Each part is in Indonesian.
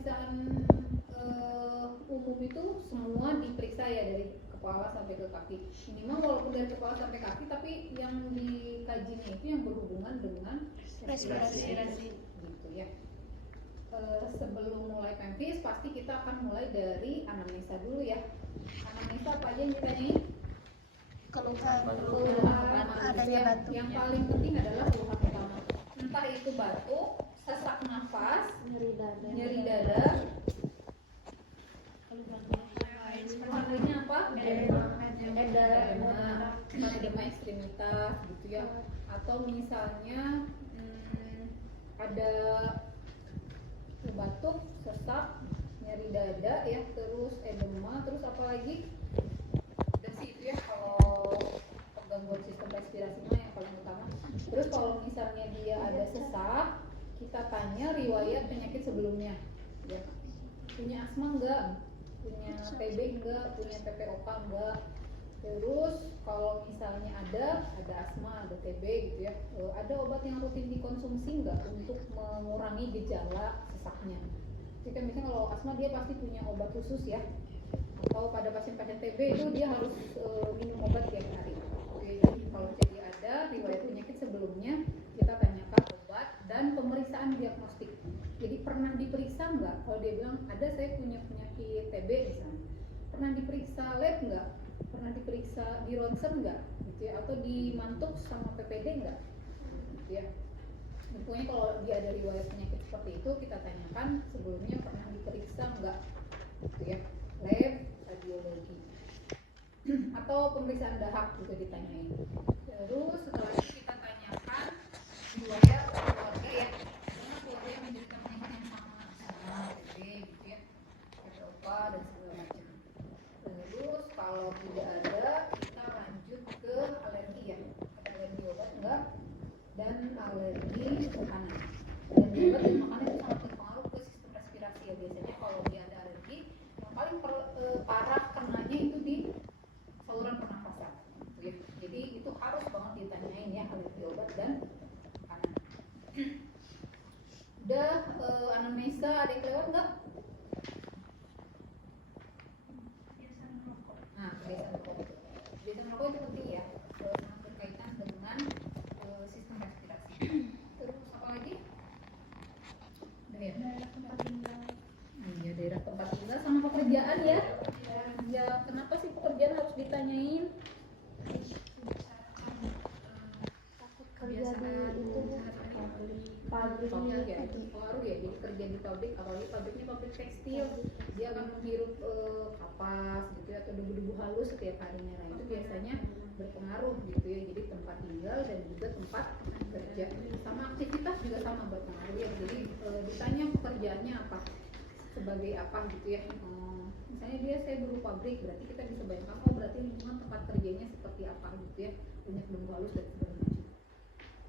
pemeriksaan umum itu semua diperiksa ya dari kepala sampai ke kaki. Minimal walaupun dari kepala sampai kaki, tapi yang dikajinya itu yang berhubungan dengan respirasi. Gitu ya. Sebelum mulai pempis pasti kita akan mulai dari anamnesa dulu ya. Anamnesa apa aja yang ditanyain? Keluhan adanya batuk. Yang paling penting adalah keluhan utama. Entah itu batuk, sesak nafas, nyeri dada. Keluhannya apa? Edema ekstremitas gitu ya. Atau misalnya ada batuk, sesak, nyeri dada ya, terus edema, terus apa lagi? Udah sih itu ya kalau gangguan sistem respirasi yang paling utama. Terus kalau misalnya dia ada sesak, kita tanya riwayat penyakit sebelumnya. Ya. Punya asma enggak? Punya TB enggak? Punya PPOK enggak? Terus kalau misalnya ada asma, ada TB gitu ya, ada obat yang rutin dikonsumsi enggak untuk mengurangi gejala sesaknya? Jadi kan misalnya kalau asma dia pasti punya obat khusus ya, atau pada pasien-pasien TB itu dia harus minum obat tiap hari. Oke, jadi kalau jadi ada riwayat penyakit sebelumnya, kita tanyakan obat dan pemeriksaan diagnostik. Jadi pernah diperiksa enggak? Kalau dia bilang ada, saya punya penyakit TB misalnya, pernah diperiksa lab enggak? Pernah diperiksa di ronsen enggak? Gitu ya, atau dimantuk sama PPD enggak? Gitu ya. Pokoknya kalau dia ada riwayat penyakit seperti itu, kita tanyakan sebelumnya pernah diperiksa enggak? Gitu ya. Lab, radiologi. Atau pemeriksaan dahak juga ditanyain. Terus setelah itu kita tanyakan riwayat keluarga ya. Karena keluarga yang menderita penyakit yang sama TB gitu ya. PPOK dan segala macam. Terus kalau tidak ada, kita lanjut ke alergi ya. Ada alergi obat enggak? Dan alergi makanan. Alergi obat dan makanan itu sangat berpengaruh ke sistem respirasi ya. Biasanya kalau dia ada alergi, yang paling parah kenanya itu di saluran pernafasan. Jadi itu harus banget ditanyain ya, alergi obat dan makanan. Udah anamnesa ada yang kelewat nggak? Nah, kebiasaan merokok. Kebiasaan merokok itu penting ya, sangat berkaitan dengan sistem respirasi. Terus apa lagi? Udah ya? Daerah tempat tinggal. Iya, daerah tempat tinggal sama pekerjaan ya. Ya, kenapa sih pekerjaan harus ditanyain? kerja di itu pabrik ya, itu pengaruh ya. Jadi kerja di pabrik, apalagi pabriknya pabrik tekstil, dia akan menghirup kapas gitu ya, atau debu-debu halus setiap harinya. Nah, itu biasanya berpengaruh gitu ya. Jadi tempat tinggal dan juga tempat kerja sama aktivitas juga sama berpengaruh ya. Jadi ditanya pekerjaannya apa, sebagai apa gitu ya. Misalnya dia saya buruh pabrik, berarti kita bisa bayangkan berarti lingkungan tempat kerjanya seperti apa gitu ya, banyak debu halus dan segala macam.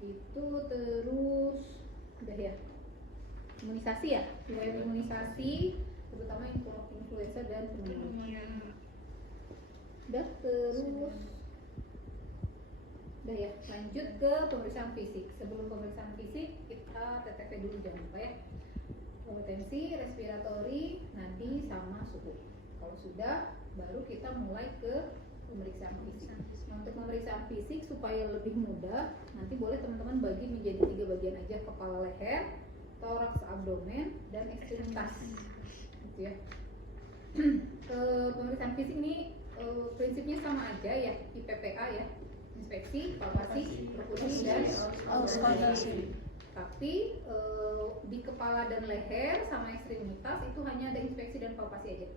Itu terus udah ya, imunisasi ya, riwayat imunisasi terutama influenza dan pneumonia. Udah, terus udah ya, lanjut ke pemeriksaan fisik. Sebelum pemeriksaan fisik kita TTP dulu, jangan lupa ya, kompetensi respiratori, nadi sama suhu. Kalau sudah, baru kita mulai ke pemeriksaan fisik. Nah, untuk pemeriksaan fisik supaya lebih mudah, nanti boleh teman-teman bagi menjadi 3 bagian aja: kepala, leher, toraks, abdomen, dan ekstremitas. Gitu ya. Pemeriksaan fisik ini prinsipnya sama aja ya, IPPA ya, inspeksi, palpasi, perkusi, dan auskultasi. Tapi di kepala dan leher sama ekstremitas itu hanya ada inspeksi dan palpasi aja.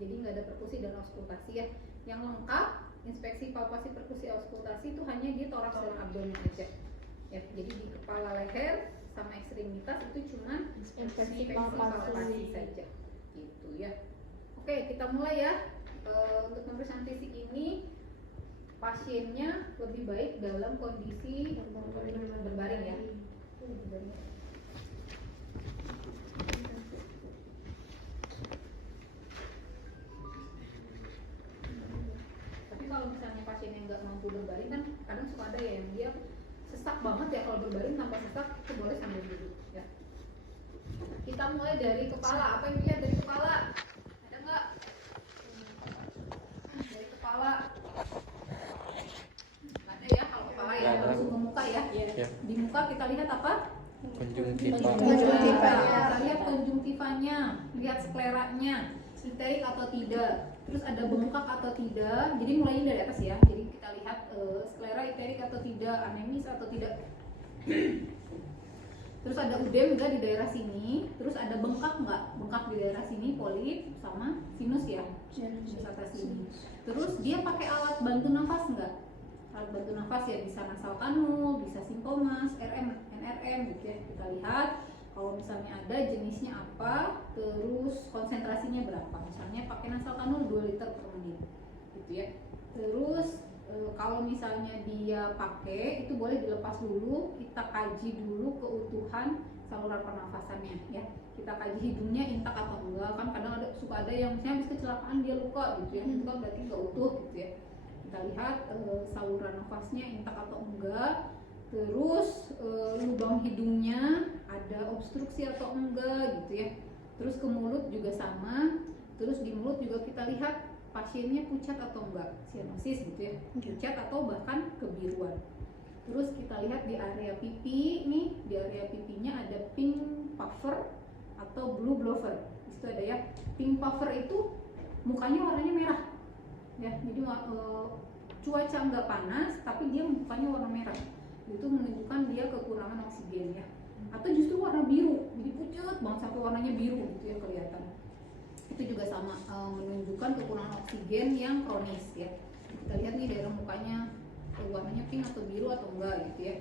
Jadi nggak ada perkusi dan auskultasi ya. Yang lengkap inspeksi, palpasi, perkusi, auskultasi itu hanya di toraks dan abdomen aja. Ya, jadi di kepala, leher sama ekstremitas itu cuma inspeksi, palpasi saja. Gitu ya. Oke, kita mulai ya. Untuk pemeriksaan fisik ini pasiennya lebih baik dalam kondisi berbaring ya. Tapi kalau misalnya pasien yang nggak mampu berbaring kan kadang suka ada ya yang dia sesak banget ya, kalau berbaring tanpa sesak itu boleh sambil duduk ya. Kita mulai dari kepala. Apa yang dilihat dari kepala? Ada nggak? Dari kepala. Nggak ada ya kalau kepala ya, langsung ke muka ya. Ya. Di muka kita lihat apa? Konjungtiva. Kita lihat konjungtivanya, lihat skleranya, iterik atau tidak. Terus ada bengkak atau tidak. Jadi mulainya dari atas ya. Jadi kita lihat sklera iterik atau tidak, anemis atau tidak. Terus ada udem enggak di daerah sini. Terus ada bengkak enggak? Bengkak di daerah sini, polip sama sinus ya. Sinus atas sini. Terus dia pakai alat bantu nafas enggak? Alat bantu nafas ya, bisa nasal kanul, bisa sintomas, RM, NRM gitu ya. Kita lihat kalau misalnya ada jenisnya apa, terus konsentrasinya berapa. Misalnya pakai nasal kanul 2 liter per menit gitu ya. Terus kalau misalnya dia pakai itu boleh dilepas dulu, kita kaji dulu keutuhan saluran pernafasannya ya. Kita kaji hidungnya intak atau enggak, kan kadang suka ada yang misalnya habis kecelakaan dia luka gitu ya, itu kan berarti enggak utuh gitu ya. Kita lihat saluran nafasnya intak atau enggak, terus lubang hidungnya ada obstruksi atau enggak gitu ya. Terus ke mulut juga sama, terus di mulut juga kita lihat pasiennya pucat atau enggak, sianosis gitu ya, pucat atau bahkan kebiruan. Terus kita lihat di area pipi nih, di area pipinya ada pink puffer atau blue blower. Itu ada ya, pink puffer itu mukanya warnanya merah ya, jadi cuaca enggak panas tapi dia mukanya warna merah, itu menunjukkan dia kekurangan oksigen ya. Atau justru warna biru, jadi pucat banget sampai warnanya biru gitu ya kelihatan. Itu juga sama, menunjukkan kekurangan oksigen yang kronis ya. Kita lihat nih daerah mukanya warnanya pink atau biru atau enggak gitu ya.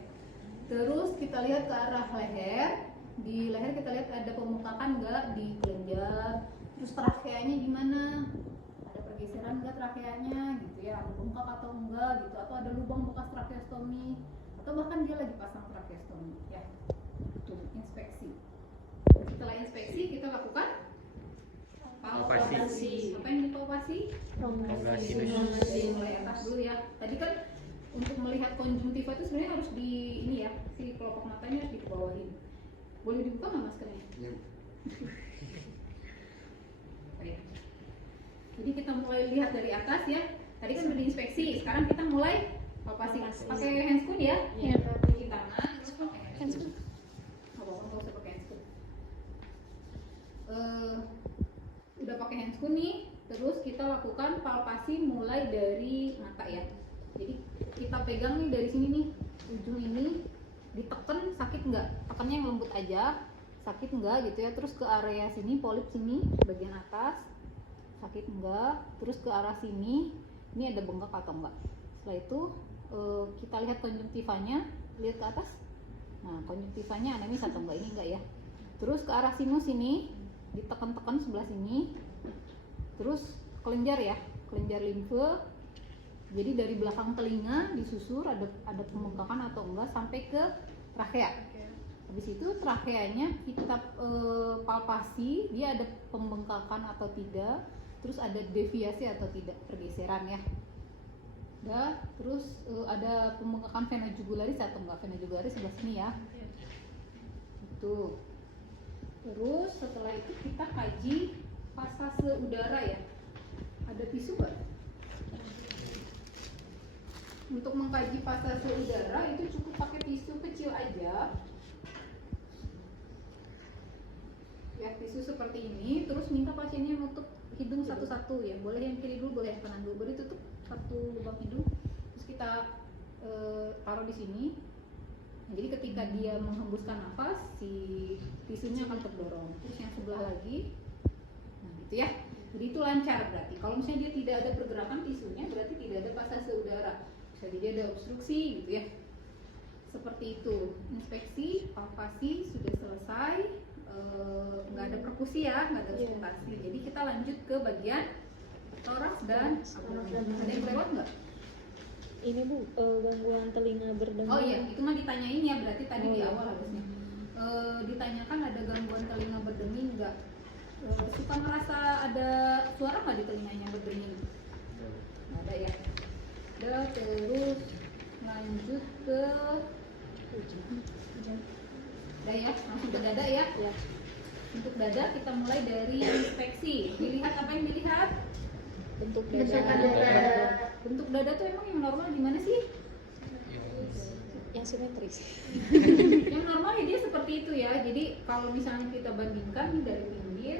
Terus kita lihat ke arah leher. Di leher kita lihat ada pembengkakan enggak di kelenjar. Terus trakeanya gimana? Ada pergeseran enggak trakeanya gitu ya, ada bengkak atau enggak gitu, atau ada lubang bekas trakeostomi, atau bahkan dia lagi pasang trakeostomi ya. Itu inspeksi. Setelah inspeksi kita lakukan palpasi. Apa yang dipalpasi? Rongga Sinus. Mulai atas dulu ya. Tadi kan untuk melihat konjungtiva itu sebenarnya harus di ini ya, si kelopak matanya harus dibawahin. Boleh dibuka nggak maskernya? Ya. Oke. Jadi kita mulai lihat dari atas ya. Tadi kan udah diinspeksi, sekarang kita mulai palpasi. Pakai handscoon ya? Iya. Cuci tangan, terus pakai handscoon. Nggak usah pakai handscoon. Udah pakai handscoon nih, terus kita lakukan palpasi mulai dari mata ya. Jadi kita pegang nih dari sini nih, ujung ini ditekan, sakit nggak? Tekannya yang lembut aja, sakit nggak gitu ya. Terus ke area sini, polip sini, bagian atas, sakit nggak? Terus ke arah sini, ini ada bengkak atau enggak? Setelah itu kita lihat konjungtivanya, lihat ke atas. Nah, konjungtivanya anemis atau enggak, ini enggak ya. Terus ke arah sinus ini, ditekan-tekan sebelah sini, terus kelenjar ya, kelenjar limfe. Jadi dari belakang telinga disusur, ada pembengkakan atau enggak sampai ke trachea. Habis itu tracheanya kita palpasi, dia ada pembengkakan atau tidak, terus ada deviasi atau tidak, pergeseran ya. Terus ada pembengkakan vena jugularis atau enggak, vena jugularis sebelah sini ya. Itu. Terus setelah itu kita kaji pasase udara ya. Ada tisu nggak? Untuk mengkaji pasase udara itu cukup pakai tisu kecil aja. Ya, tisu seperti ini. Terus minta pasiennya nutup hidung satu-satu ya. Boleh yang kiri dulu, boleh yang kanan dulu. Boleh tutup satu lubang hidung. Terus kita taruh di sini. Jadi ketika dia menghembuskan nafas, si tisunya akan terdorong. Terus yang sebelah lagi, nah gitu ya. Jadi itu lancar berarti. Kalau misalnya dia tidak ada pergerakan tisunya, berarti tidak ada pasase udara. Bisa jadi ada obstruksi gitu ya. Seperti itu. Inspeksi, palpasi sudah selesai. Nggak ada perkusi ya, nggak ada auskultasi. Jadi kita lanjut ke bagian toraks dan abdomen. Ada yang lewat nggak? Ini Bu, gangguan telinga berdengar. Oh iya, itu mah ditanyain ya, berarti tadi di awal harusnya. Ditanyakan ada gangguan telinga berdenging nggak? Suka ngerasa ada suara nggak di telinganya berdenging? Nggak ada ya. Terus lanjut ke, udah ya, langsung ke dada ya. Ya. Untuk dada kita mulai dari inspeksi. Dilihat apa yang dilihat? Bentuk Bentuk dada. dada. Bentuk dada tuh emang yang normal gimana sih? Yang simetris. Yang normal ya dia seperti itu ya. Jadi kalau misalnya kita bandingkan nih dari pinggir,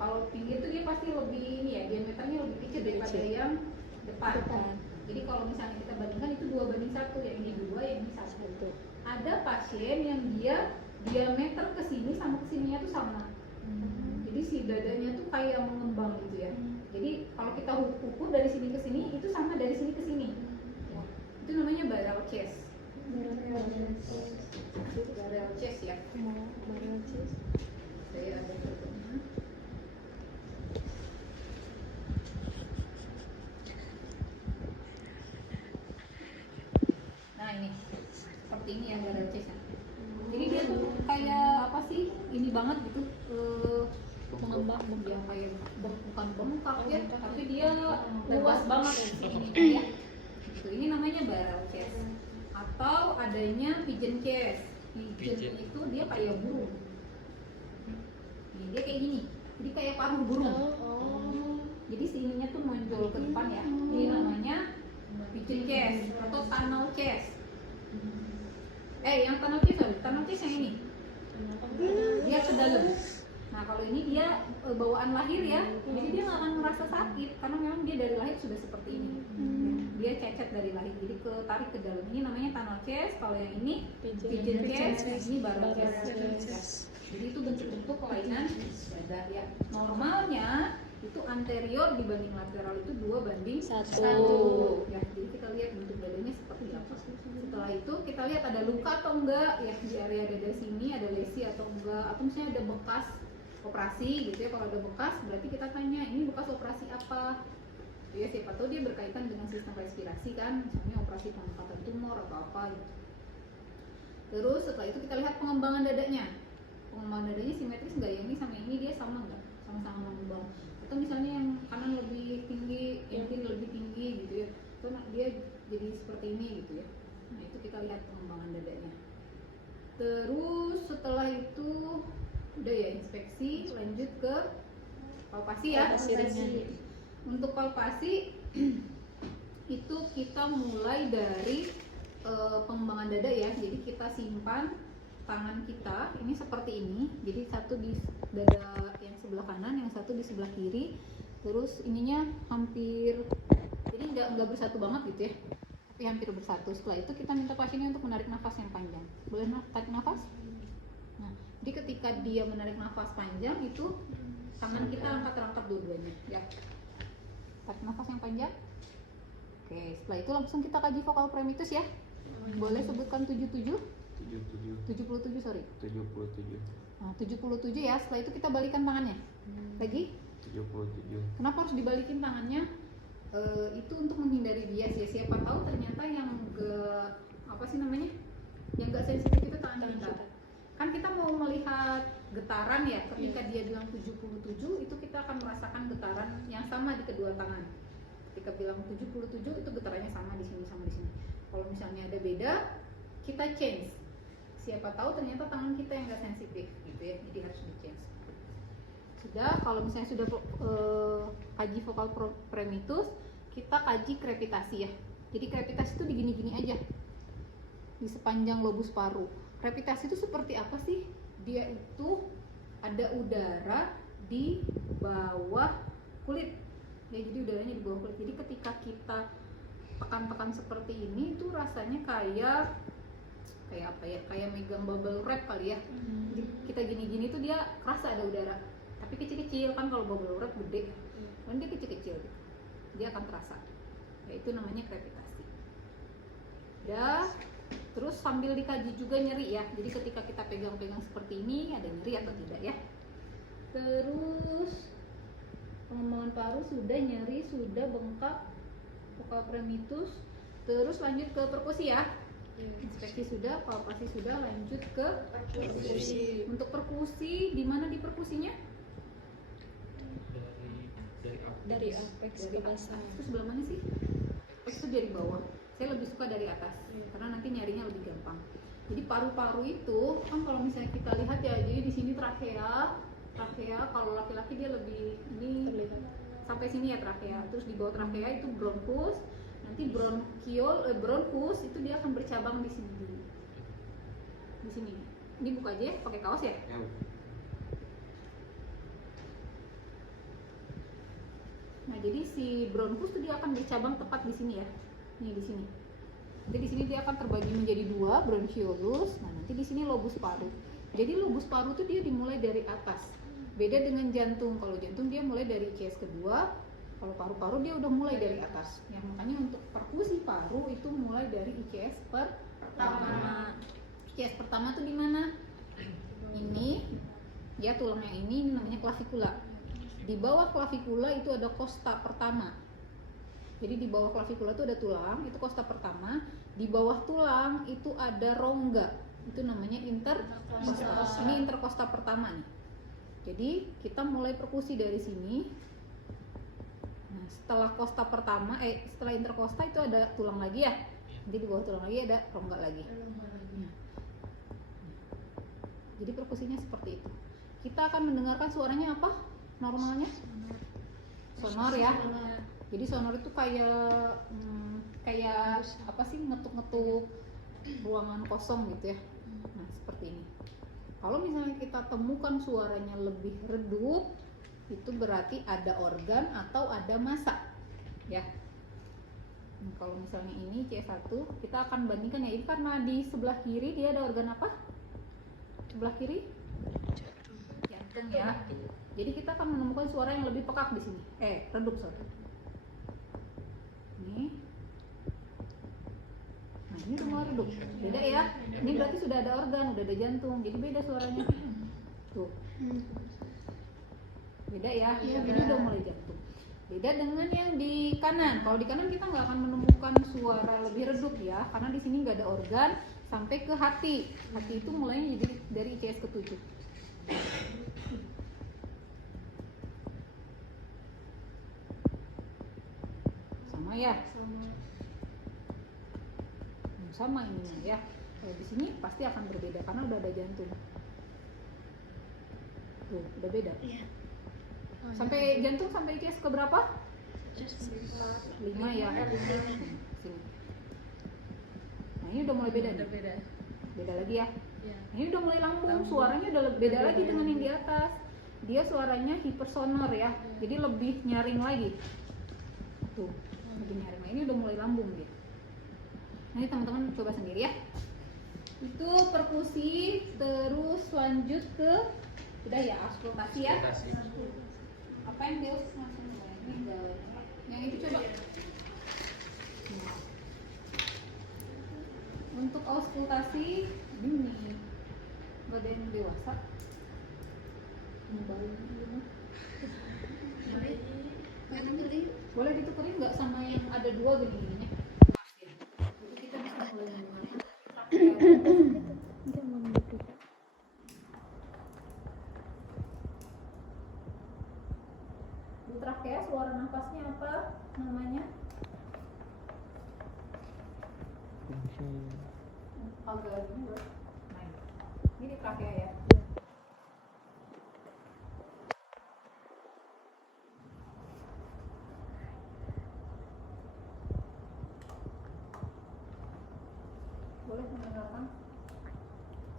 kalau pinggir tuh dia pasti lebih ini ya, diameternya lebih kecil daripada yang depan. Jadi kalau misalnya kita bandingkan itu 2:1, yang ini 2, yang ini 1. Ada pasien yang dia diameter kesini sama kesininya tuh sama. Jadi si dadanya tuh kayak mengembang gitu ya. Jadi kalau kita ukur dari sini ke sini itu sama dari sini ke sini. Itu namanya barrel chest. Barrel chest ya. Saya ada fotonya. Nah ini seperti ini ya barrel chest. Jadi dia tuh kayak apa sih? Ini banget gitu. Mengembang. Dia kayak bukan bengkak ya, tapi dia luas banget ini ya. Gitu. Ini namanya barrel chest. Atau adanya pigeon chest. Pigeon itu dia kayak burung. Nih, dia kayak gini. Jadi kayak paruh burung. Jadi sininya tuh menonjol ke depan ya. Ini namanya pigeon chest atau tunnel chest. Yang tunnel chest, tunnel chest yang ini. Dia ke dalam. Nah kalau ini dia bawaan lahir ya, jadi dia nggak akan merasa sakit karena memang dia dari lahir sudah seperti ini. Dia cacat dari lahir, jadi tarik ke dalam. Ini namanya tunnel chest. Kalau yang ini pigeon chest, ini barrel chest. Jadi itu bentuk-bentuk kelainan dada ya. Normalnya itu anterior dibanding lateral itu 2:1. Ya, jadi kita lihat bentuk dadanya seperti apa. Setelah itu kita lihat ada luka atau enggak ya di area dada sini, ada lesi atau enggak, atau misalnya ada bekas operasi gitu ya. Kalau ada bekas berarti kita tanya ini bekas operasi apa. Ya siapa tahu dia berkaitan dengan sistem respirasi kan, misalnya operasi pengangkatan tumor atau apa gitu. Terus setelah itu kita lihat pengembangan dadanya. Pengembangan dadanya simetris enggak ya, ini sama ini dia sama enggak? Sama-sama mengembang. Atau misalnya yang kanan lebih tinggi, yang kiri lebih tinggi gitu ya. Itu dia jadi seperti ini gitu ya. Nah, itu kita lihat pengembangan dadanya. Terus setelah itu udah ya inspeksi, lanjut ke palpasi ya. Untuk palpasi itu kita mulai dari pengembangan dada ya. Jadi kita simpan tangan kita ini seperti ini. Jadi satu di dada yang sebelah kanan, yang satu di sebelah kiri. Terus ininya hampir, jadi nggak bersatu banget gitu ya, tapi hampir bersatu. Setelah itu kita minta pasiennya untuk menarik nafas yang panjang. Boleh tarik nafas? Nah, jadi ketika dia menarik nafas panjang itu tangan kita angkat-angkat dua-duanya ya. Tarik nafas yang panjang. Oke, setelah itu langsung kita kaji vokal premitus ya. Boleh sebutkan 77? 77 sorry. 77. Nah, 77 ya. Setelah itu kita balikan tangannya. Lagi? 77. Kenapa harus dibalikin tangannya? Itu untuk menghindari bias ya. Siapa tahu ternyata yang yang gak sensitif itu tangan kita. Kan kita mau melihat getaran ya. Ketika dia bilang 77 itu kita akan merasakan getaran yang sama di kedua tangan. Ketika bilang 77 itu getarannya sama di sini sama di sini. Kalau misalnya ada beda, kita change. Siapa tahu ternyata tangan kita yang gak sensitif gitu ya. Jadi harus di change. Sudah, kalau misalnya sudah kaji vokal premitus, kita kaji krepitasi ya. Jadi krepitasi itu di gini-gini aja, di sepanjang lobus paru. Krepitasi itu seperti apa sih? Dia itu ada udara di bawah kulit. Ya, jadi udaranya di bawah kulit. Jadi ketika kita tekan-tekan seperti ini, itu rasanya kayak apa ya? Kayak megang bubble wrap kali ya. Jadi kita gini-gini tuh dia kerasa ada udara. Tapi kecil-kecil kan, kalau bubble wrap gede, kan dia kecil-kecil gitu. Dia akan terasa. Ya, itu namanya krepitasi. Ya, terus sambil dikaji juga nyeri ya. Jadi ketika kita pegang-pegang seperti ini, ada nyeri atau tidak ya. Terus pengembangan paru sudah, nyeri sudah, bengkak, vokal premitus. Terus lanjut ke perkusi ya. Inspeksi sudah, palpasi sudah, lanjut ke perkusi. Untuk perkusi, di mana di perkusinya? Dari apex ke bawah. Itu sebelah mana sih? Apex itu dari bawah. Saya lebih suka dari atas karena nanti nyarinya lebih gampang. Jadi paru-paru itu kan kalau misalnya kita lihat ya, jadi di sini terakhir trachea kalau laki-laki dia lebih ini Terlihat. sampai sini ya trachea. Terus di bawah trachea itu bronchus. Nanti bronchus itu dia akan bercabang di sini dulu. Di sini. Ini buka aja ya, pakai kaos ya. Ya. Nah, jadi si bronchus itu dia akan bercabang tepat di sini ya. Nih di sini. Jadi di sini dia akan terbagi menjadi dua, bronchiolus. Nah, nanti di sini lobus paru. Jadi lobus paru itu dia dimulai dari atas. Beda dengan jantung. Kalau jantung dia mulai dari ICS kedua, kalau paru-paru dia udah mulai dari atas. Ya, makanya untuk perkusi paru itu mulai dari ICS pertama. ICS pertama tuh di mana? Ini ya tulang yang ini namanya clavikula. Di bawah clavikula itu ada costa pertama. Jadi di bawah clavikula itu ada tulang, itu costa pertama. Di bawah tulang itu ada rongga, itu namanya intercosta. Ini intercosta pertama nih. Jadi kita mulai perkusi dari sini. Nah, setelah costa pertama, setelah intercosta itu ada tulang lagi ya. Jadi di bawah tulang lagi ada rongga lagi. Nah. Jadi perkusinya seperti itu. Kita akan mendengarkan suaranya apa? Normalnya? Sonor ya. Jadi sonor itu kayak apa sih, ngetuk-ngetuk ruangan kosong gitu ya. Nah, seperti ini. Kalau misalnya kita temukan suaranya lebih redup, itu berarti ada organ atau ada massa ya. Nah, kalau misalnya ini C1, kita akan bandingkan ya. Ini karena di sebelah kiri dia ada organ apa? Sebelah kiri? Jantung ya. Jadi kita akan menemukan suara yang lebih pekak di sini. Redup sorry. Ini. Nah, ini udah mulai redup. Beda ya. Ini berarti sudah ada organ, udah ada jantung. Jadi beda suaranya. Tuh. Beda ya. Ini udah mulai jantung. Beda dengan yang di kanan. Kalau di kanan kita nggak akan menemukan suara lebih redup ya, karena di sini nggak ada organ sampai ke hati. Hati itu mulainya jadi dari ICS ke-7. Sama ya? Sama ini ya. Kalau di sini pasti akan berbeda karena udah ada jantung. Tuh, udah beda. Sampai jantung sampai ICS ke berapa? 5 ya. Sini. Nah, ini udah mulai beda nih. Beda lagi ya. Ini udah mulai lambung, suaranya udah beda lagi dengan yang di atas. Dia suaranya hipersonor ya. Jadi lebih nyaring lagi. Tuh, lebih nyaring. Nah, ini udah mulai lambung dia. Nanti teman-teman coba sendiri ya. Itu perkusi, terus lanjut ke udah ya auskultasi ya. Apa yang dia ini yang itu coba. Untuk auskultasi ini nggak ada yang dewasa. Boleh ditukerin nggak sama yang ada 2 gini-gininya? Jadi kita bisa mulai menggunakan di trakea suara nafasnya apa namanya? Agak dua. Nah, ini di trakea ya. Boleh mendengarkan?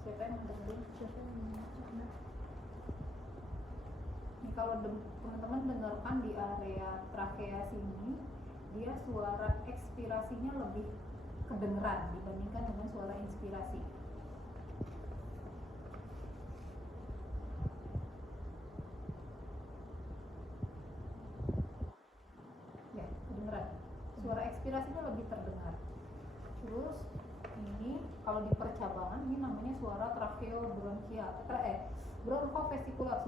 Siapa yang mendengarkan? Ini kalau teman-teman dengarkan di area trakea sini, dia suara ekspirasinya lebih kedengeran dibandingkan dengan suara inspirasi. Ya, kedengeran. Suara ekspirasinya lebih terdengar. Terus ini kalau di percabangan ini namanya suara tracheobronchial, bronkovesikular.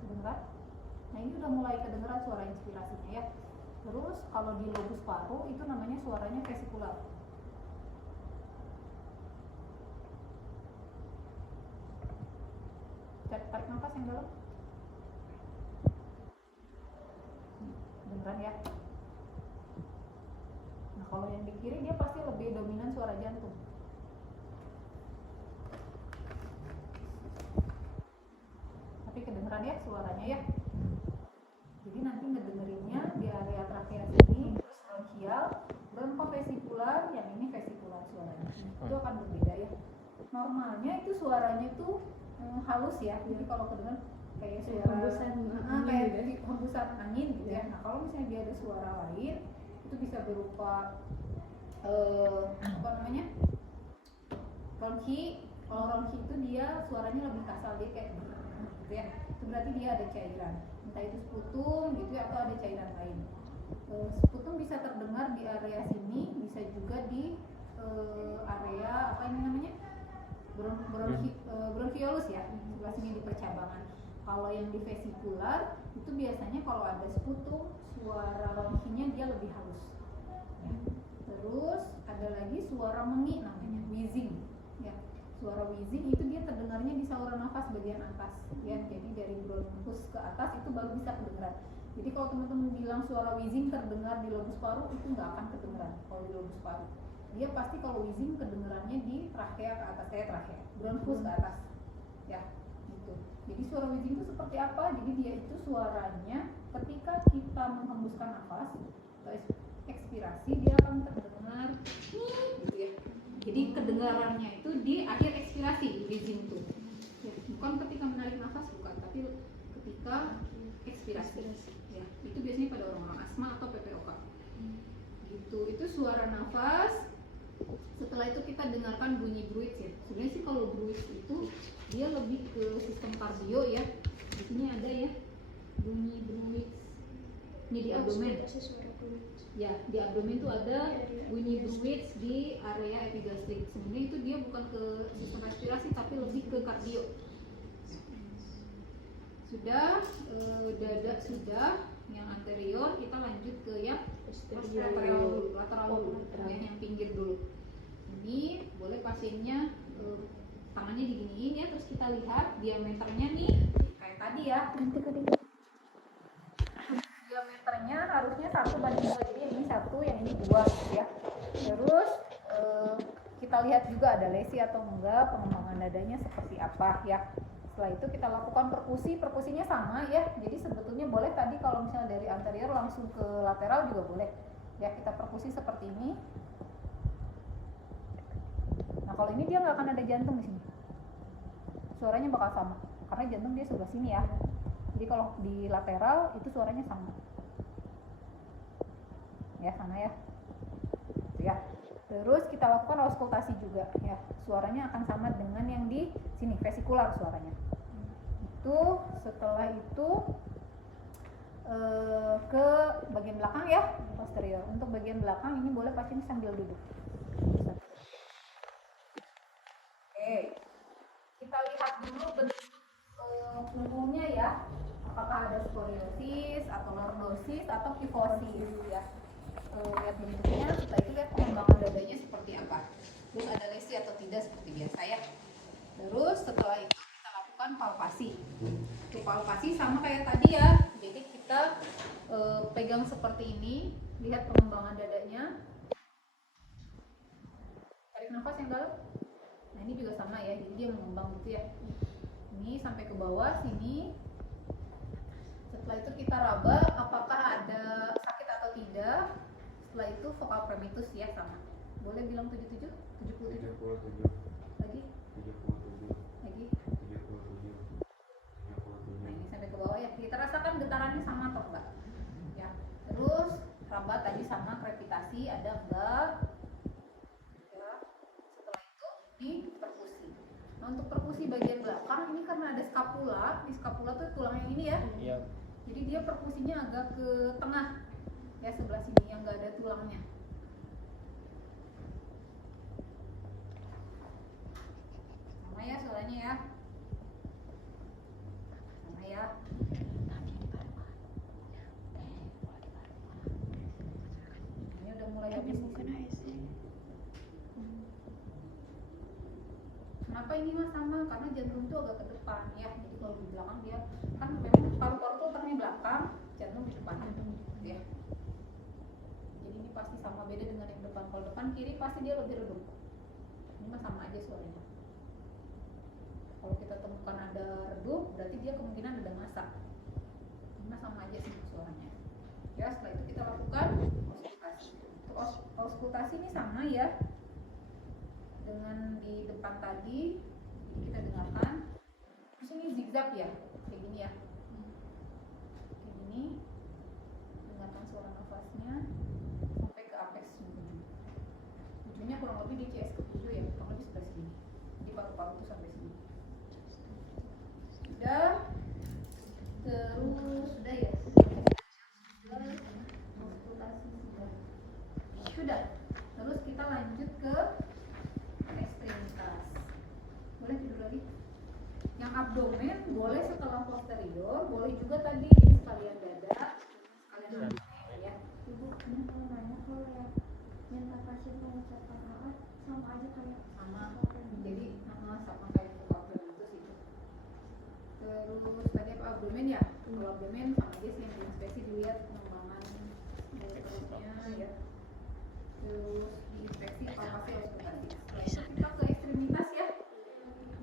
Kedengeran? Nah, ini udah mulai kedengeran suara inspirasinya ya. Terus kalau di lobus paru itu namanya suaranya vesikular. Tarik nafas yang dalam. kedengeran ya. Nah kalau yang di kiri dia pasti lebih dominan suara jantung. Tapi kedengeran ya suaranya ya. Jadi nanti ngedengerinnya di area trakea sini, terus bronchial, bronkovesikular, yang ini vesikular suaranya. Itu akan berbeda ya. Normalnya itu suaranya tuh halus ya. Jadi kalau kedengeran kayak suara kayak hembusan angin gitu ya. Nah kalau misalnya dia ada suara lain, itu bisa berupa apa namanya, ronki. Kalau ronki itu dia suaranya lebih kasar, dia kayak gitu ya. Itu berarti dia ada cairan, entah itu sputum gitu ya atau ada cairan lain. Sputum bisa terdengar di area sini, bisa juga di area apa ini namanya, bronchiolus ya, sebelah sini di percabangan. Kalau yang di vesikular itu biasanya kalau ada sputum, suara ronkinya dia lebih halus ya. Terus ada lagi suara mengi namanya, wheezing ya. Suara wheezing itu dia terdengarnya di saluran nafas bagian atas ya. Jadi dari bronkus ke atas itu baru bisa kedengaran. Jadi kalau teman-teman bilang suara wheezing terdengar di lobus paru, itu nggak akan kedengeran kalau di lobus paru. Dia pasti kalau wheezing kedengerannya di trakea ke atas, kayak trakea, bronkus ke atas ya gitu. Jadi suara wheezing itu seperti apa? Jadi dia itu suaranya ketika kita menghembuskan nafas atau ekspirasi, dia akan terdengar gitu ya. Jadi kedengarannya itu di akhir ekspirasi, wheezing itu ya, bukan ketika menarik nafas, bukan, tapi ketika ekspirasi ya. Itu biasanya pada orang-orang asma atau PPOK gitu. Itu suara nafas. Setelah itu kita dengarkan bunyi bruits ya. Sebenarnya sih kalau bruits itu dia lebih ke sistem kardio ya. Di sini ada ya bunyi bruits. Ini di abdomen. Ya, di abdomen tuh ada bunyi bruits di area epigastrik. Sebenarnya itu dia bukan ke sistem respirasi tapi lebih ke kardio. Sudah, dada sudah, yang anterior, kita lanjut ke yang lateral dulu, yang pinggir dulu. Ini boleh pasiennya tangannya diginiin ya, terus kita lihat diameternya nih kayak tadi ya. Diameternya harusnya 1:2, jadi yang ini 1, yang ini 2 gitu ya. Terus kita lihat juga ada lesi atau enggak, pengembangan dadanya seperti apa ya. Setelah itu kita lakukan perkusi, perkusinya sama ya. Jadi sebetulnya boleh tadi kalau misalnya dari anterior langsung ke lateral juga boleh. Ya, kita perkusi seperti ini. Nah, kalau ini dia nggak akan ada jantung di sini. Suaranya bakal sama, karena jantung dia sebelah sini ya. Jadi kalau di lateral itu suaranya sama. Ya, sama ya. Ya. Terus kita lakukan auskultasi juga ya. Suaranya akan sama dengan yang di sini, vesikular suaranya. Itu setelah itu ke bagian belakang ya, posterior. Untuk bagian belakang ini boleh pasien sambil duduk. Oke. Kita lihat dulu bentuk punggungnya ya. Apakah ada skoliosis atau lordosis atau kifosis ya. Lihat bentuknya, setelah itu lihat pengembangan dadanya seperti apa. Terus ada lesi atau tidak seperti biasa ya. Terus setelah itu kita lakukan palpasi. Untuk palpasi sama kayak tadi ya. Jadi kita pegang seperti ini, lihat pengembangan dadanya. Tarik nafas yang dalam. Nah ini juga sama ya, jadi dia mengembang gitu ya. Ini sampai ke bawah sini. Setelah itu kita raba apakah ada sakit atau tidak. Setelah itu vokal primitus ya sama. Boleh bilang 77? 77? 77. Lagi? 77. Lagi? 77. 77. Nah ini sampai ke bawah ya. Kita rasakan getarannya sama atau enggak? Ya. Terus raba tadi sama, krepitasi ada enggak? Ya. Setelah itu di perkusi. Nah untuk perkusi bagian belakang ini karena ada skapula. Di skapula tuh tulang yang ini ya. Iya. Jadi dia perkusinya agak ke tengah. Ya sebelah sini yang nggak ada tulangnya. Sama ya suaranya ya. Sama ya. Ini udah mulai habis. Kenapa ini mas sama? Karena jantung itu agak ke depan ya. Jadi kalau di belakang dia kan memang paru-paru tuh letaknya belakang, jantung di depan. Ya. kiri pasti dia lebih redup. Ini mah sama aja suaranya. Kalau kita temukan ada redup, berarti dia kemungkinan ada masak. Ini mah sama aja sih suaranya. Ya, setelah itu kita lakukan auskultasi. Untuk auskultasi ini sama ya dengan di depan tadi. Jadi kita dengarkan. Terus ini zigzag ya, kayak gini ya. Kayak gini. Dengarkan suara nafasnya sampai ke apex ujung. Ujungnya kurang lebih di CS ke-7 ya, kurang lebih sebelah sini. Jadi paru-paru itu sampai sini. Sudah. Terus sudah ya. Auskultasi sudah. Sudah. Terus kita lanjut ke ekstremitas. Boleh tidur lagi? Yang abdomen boleh setelah posterior, boleh juga tadi jadi sekalian dada, sekalian ya. Ibu, ini kalau nanya kalau yang minta pasien mengucapkan AA sama aja kayak Sama. Jadi sama kayak buka abdomen itu sih. Terus tadi apa abdomen ya? Kalau abdomen sama aja sih, yang diinspeksi dilihat pengembangan perutnya ya. Terus diinspeksi apa sih auskultasi. Kita ke ekstremitas ya.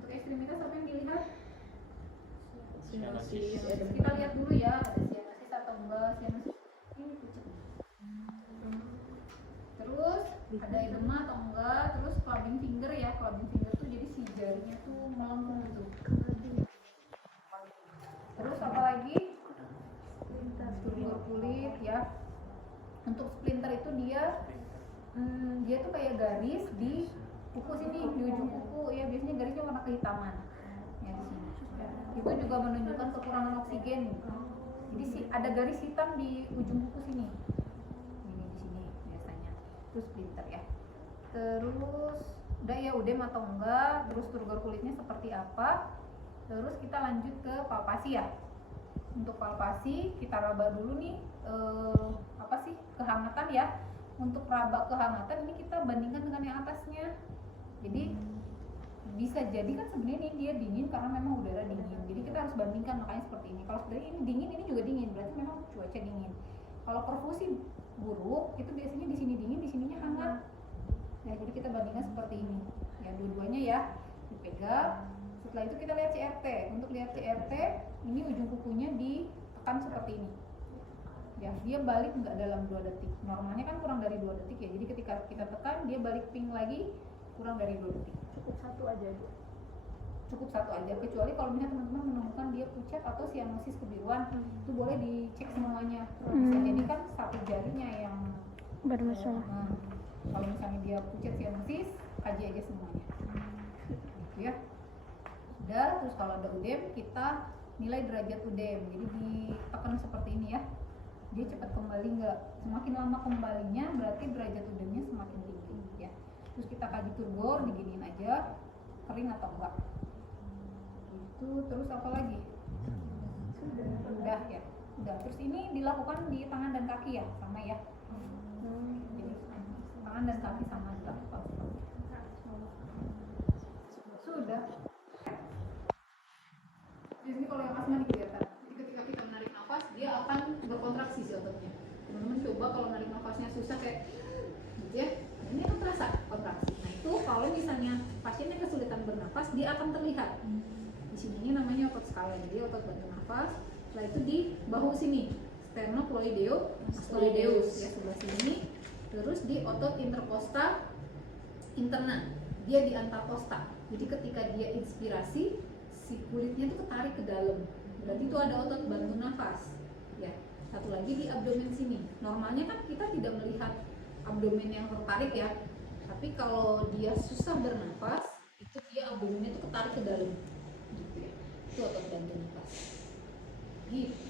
Untuk ekstremitas apa yang dilihat? Sinusis, Kita lihat dulu ya, ada sinusis atau enggak sinusis. ini pucat. Terus ada edema atau enggak, terus clubbing finger ya. Clubbing finger tuh jadi si jarinya tuh melengkung tuh. Terus apa lagi? Struktur kulit ya. Untuk splinter itu dia tuh kayak garis di kuku sini, di ujung kuku ya, biasanya garisnya warna kehitaman ya di sini. Itu juga menunjukkan kekurangan oksigen. Jadi ada garis hitam di ujung kuku sini. Ini di sini biasanya. Terus splinter ya. Terus udah ya udem atau enggak, terus turgor kulitnya seperti apa. Terus kita lanjut ke palpasi ya. Untuk palpasi kita raba dulu nih apa sih kehangatan ya. Untuk raba kehangatan ini kita bandingkan dengan yang atasnya. Jadi bisa jadi kan sebenarnya ini dia dingin karena memang udara dingin. Jadi kita harus bandingkan, makanya seperti ini. Kalau sebenarnya ini dingin, ini juga dingin, berarti memang cuaca dingin. Kalau perfusi buruk itu biasanya di sini dingin, di sininya hangat. Ya, jadi kita bandingkan seperti ini. Ya, dua-duanya ya dipegang. Setelah itu kita lihat CRT. Untuk lihat CRT, ini ujung kukunya ditekan seperti ini. Ya, dia balik nggak dalam 2 detik. Normalnya kan kurang dari 2 detik ya. Jadi ketika kita tekan, dia balik ping lagi kurang dari 2 detik. Cukup satu aja Bu. Cukup satu aja, kecuali kalau misalnya teman-teman menemukan dia pucat atau sianosis kebiruan, itu boleh dicek semuanya. Bisa jadi kan satu jarinya yang Bermasalah. nah, kalau misalnya dia pucat sianosis, kaji aja semuanya. Gitu ya. Udah, terus kalau ada udem kita nilai derajat udem. Jadi ditekan seperti ini ya. Dia cepat kembali nggak? Semakin lama kembalinya berarti derajat udemnya semakin tinggi ya. Terus kita kaji turgor, diginiin aja kering atau enggak. Itu terus apa lagi? Udah ya. Udah. Terus ini dilakukan di tangan dan kaki ya, sama ya. Jadi tangan dan kaki sama dilakukan. Sudah. Di sini kalau yang asma kelihatan. Jadi ketika kita menarik nafas, dia akan berkontraksi si ototnya. Teman-teman coba kalau narik nafasnya susah kayak gitu ya. Ini akan terasa kontraksi. Nah itu kalau misalnya pasiennya kesulitan bernafas, dia akan terlihat. Di sininya namanya otot skalen, jadi otot bantu nafas. Setelah itu di bahu sini, sternocleidomastoideus ya sebelah sini. Terus di otot intercosta interna, dia di antarcosta. Jadi ketika dia inspirasi, si kulitnya itu ketarik ke dalam. Berarti itu ada otot bantu nafas. Ya. Satu lagi di abdomen sini. Normalnya kan kita tidak melihat abdomen yang tertarik ya. Tapi kalau dia susah bernafas, itu dia abdomennya itu ketarik ke dalam. Gitu ya. Itu otot bantu nafas. Gitu.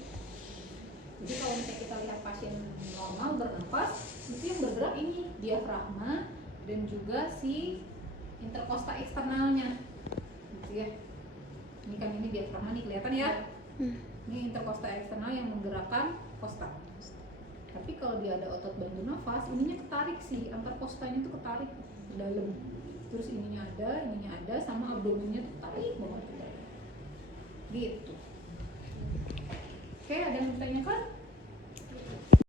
Jadi kalau misalnya kita lihat pasien normal bernafas, itu yang bergerak ini diafragma dan juga si intercosta eksternalnya. Gitu ya. Ini kan ini diafragma nih kelihatan ya. Ini intercosta eksternal yang menggerakkan costa. Tapi kalau dia ada otot bantu nafas, ininya ketarik sih, antar costanya itu ketarik ke dalam. Terus ininya ada, sama abdomennya ketarik banget ke dalam. Gitu. Oke, ada yang ditanyakan?